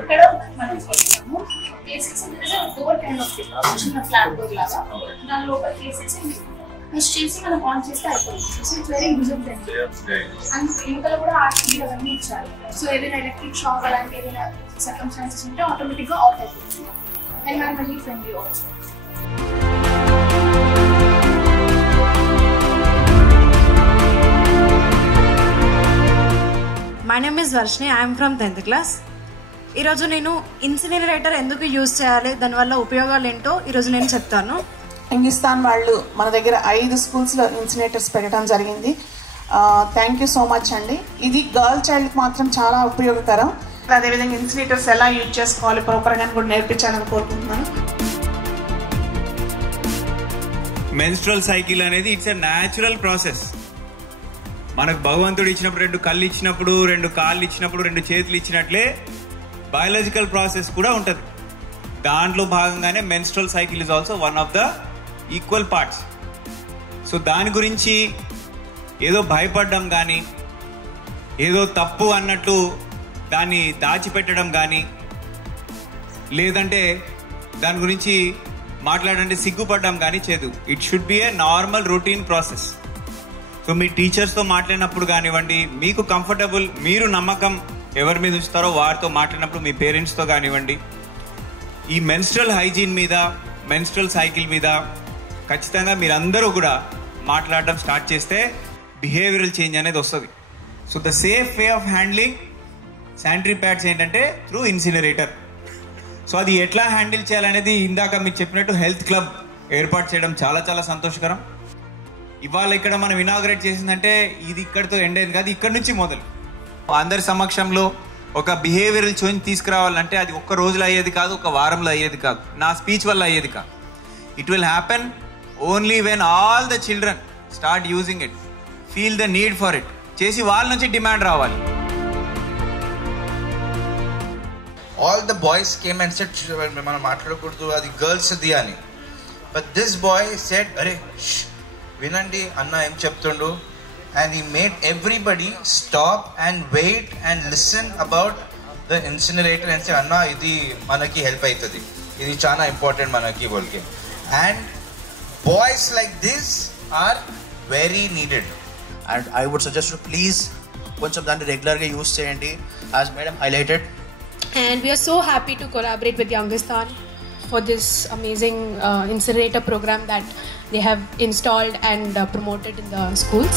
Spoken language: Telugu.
ఇక్కడ మనం చేస్తాము కేసెస్ డోర్ కైండ్ ఆఫ్ చిన్న ఫ్లాట్ డోర్ లాగా దాని లోపల కేసెస్ పుష్ చేసి మనం ఆన్ చేస్తే అయిపోతుంది. So it's very user friendly and వెనకాల కూడా ఆర్టీసీ అవన్నీ ఇచ్చారు. సో ఏదైనా ఎలక్ట్రిక్ షాక్ అలాంటి ఏదైనా సర్కమ్స్టాన్సెస్ ఉంటే ఆటోమేటిక్గా ఆఫ్ అయిపోతుంది. Environmental friendly also. My name is Varshini. I'm from 10th class. ఈరోజు నేను ఇన్సినరేటర్ ఎందుకు యూజ్ చేయాలి, దానివల్ల ఉపయోగాలు ఏంటో ఈరోజు నేను చెప్తాను. హిందుస్థాన్ వాళ్ళు మన దగ్గర 5 స్కూల్స్లో ఇన్సినేటర్స్ పెట్టడం జరిగింది. థ్యాంక్ యూ సో మచ్ అండి. ఇది గర్ల్ చైల్డ్కి మాత్రం చాలా ఉపయోగకరం. అదేవిధంగా ఇన్సినేటర్స్ ఎలా యూజ్ చేసుకోవాలి ప్రాపర్గా కూడా నేర్పించాలని కోరుకుంటున్నాను. మెన్స్ట్రువల్ సైకిల్ అనేది ఇట్స్ ఎ న్యాచురల్ ప్రాసెస్. మనకు భగవంతుడు ఇచ్చినప్పుడు 2 కళ్ళు ఇచ్చినప్పుడు, 2 కాళ్ళు ఇచ్చినప్పుడు, 2 చేతులు ఇచ్చినట్లే బయాలజికల్ ప్రాసెస్ కూడా ఉంటుంది. దాంట్లో భాగంగానే menstrual cycle is also one of the equal parts. So దాని గురించి ఏదో భయపడడం కానీ, ఏదో తప్పు అన్నట్టు దాన్ని దాచిపెట్టడం కానీ, లేదంటే దాని గురించి మాట్లాడంటే సిగ్గుపడడం కానీ చేయదు. It should be a normal routine process. So మీ టీచర్స్తో మాట్లాడినప్పుడు కానివ్వండి, మీకు కంఫర్టబుల్, మీరు నమ్మకం ఎవరి మీద ఉంచుతారో వారితో మాట్లాడినప్పుడు, మీ పేరెంట్స్తో కానివ్వండి, ఈ మెన్స్ట్రల్ హైజీన్ మీద, మెన్స్ట్రల్ సైకిల్ మీద ఖచ్చితంగా మీరందరూ కూడా మాట్లాడడం స్టార్ట్ చేస్తే బిహేవియరల్ చేంజ్ అనేది వస్తుంది. So the safe way of handling sanitary pads ఏంటంటే త్రూ ఇన్సినరేటర్. సో అది ఎట్లా హ్యాండిల్ చేయాలనేది ఇందాక మీకు చెప్పినట్టు హెల్త్ క్లబ్ ఏర్పాటు చేయడం చాలా చాలా సంతోషకరం. ఇవాళ ఇక్కడ మనం ఇనాగ్రేట్ చేసిందంటే ఇది ఇక్కడితో ఎండ్ అయింది కాదు, ఇక్కడ నుంచి మొదలు అందరి సమక్షంలో ఒక బిహేవియరల్ చేంజ్ తీసుకురావాలంటే అది ఒక్క రోజులో అయ్యేది కాదు, ఒక వారంలో అయ్యేది కాదు, నా స్పీచ్ వల్ల అయ్యేది కాదు. It will happen only when all the children start using it, feel the need for it, చేసి వాళ్ళ నుంచి డిమాండ్ రావాలి. All the boys came and said, మనం మాట్లాడకూడదు, అది గర్ల్స్ ది అని. బట్ దిస్ బాయ్ సెడ్, అరే వినండి అన్న ఏం చెప్తుండు. And he made everybody stop and wait and listen about the incinerator and say, Anna, ఇది మనకి హెల్ప్ అవుతుంది, ఇది చాలా ఇంపార్టెంట్ మనకి బోల్కే. And boys like this are very needed. And I would suggest you please కొంచెం దాన్ని రెగ్యులర్గా యూజ్ చేయండి, as madam highlighted. And we are so happy to collaborate with Youngistan for this amazing incinerator program that they have installed and promoted in the schools.